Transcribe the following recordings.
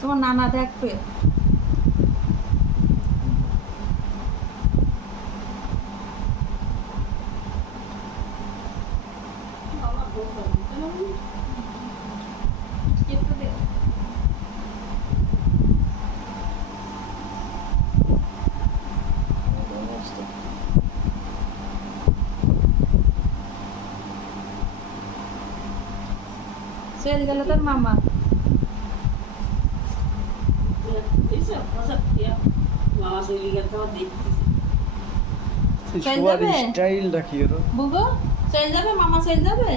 তোমার নানা দেখবে। চলে গেল তোর মামা এইসব প্রসাদ দিয়া মামা চলে গেল তো দেখতেছি চল শোয়ার স্টাইলটা কি ওর বুগো চলে যাবে মামা চলে যাবে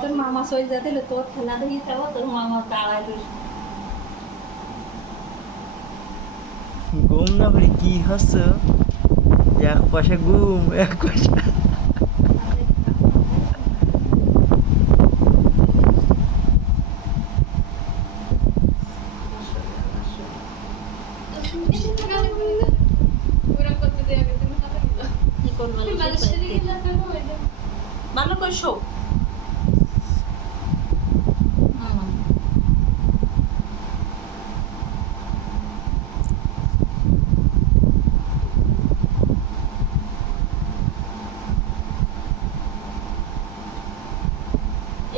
তোর মামা চলে যেতে তোর খেলা দেখি তোর মামা তাড়াইলো ঘুম না করে কি হচ্ছে এক পাশে ঘুম এক পাশে ভালো করে শো।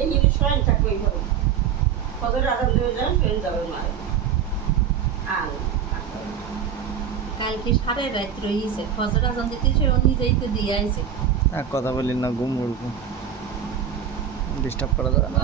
এই জিনিস ফ্রেন্ড থাকবে এইভাবে। কত আদান দিয়ে যান ফ্রেন্ড যাবে মারে আর কালকে সাড়ে রাত রইছে ফজর আজান দিতে সে নিজেই তো দিয়ে আইছে। আর কথা বলি না ঘুম উঠবো ডিস্টার্ব করা যাবে না।